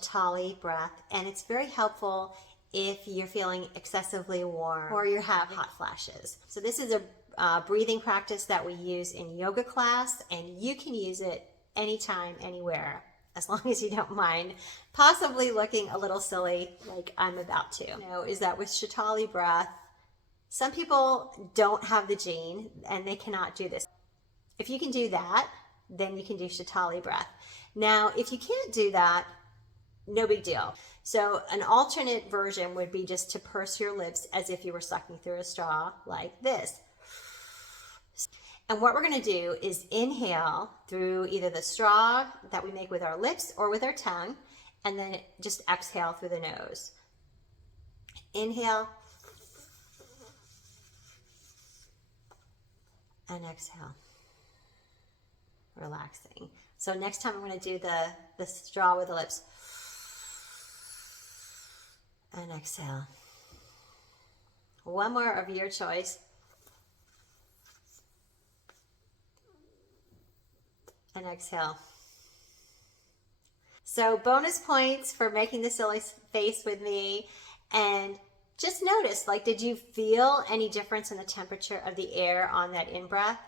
Shitali Breath, and it's very helpful if you're feeling excessively warm or you have hot flashes. So this is a breathing practice that we use in yoga class, and you can use it anytime, anywhere, as long as you don't mind possibly looking a little silly like I'm about to. Is that with Shitali Breath, some people don't have the gene and they cannot do this. If you can do that, then you can do Shitali Breath. Now, if you can't do that, no big deal. So an alternate version would be just to purse your lips as if you were sucking through a straw like this. And what we're going to do is inhale through either the straw that we make with our lips or with our tongue, and then just exhale through the nose. Inhale and exhale. Relaxing. So next time I'm going to do the straw with the lips. And exhale. One more of your choice. And exhale. So bonus points for making the silly face with me. And just notice, like, did you feel any difference in the temperature of the air on that in-breath?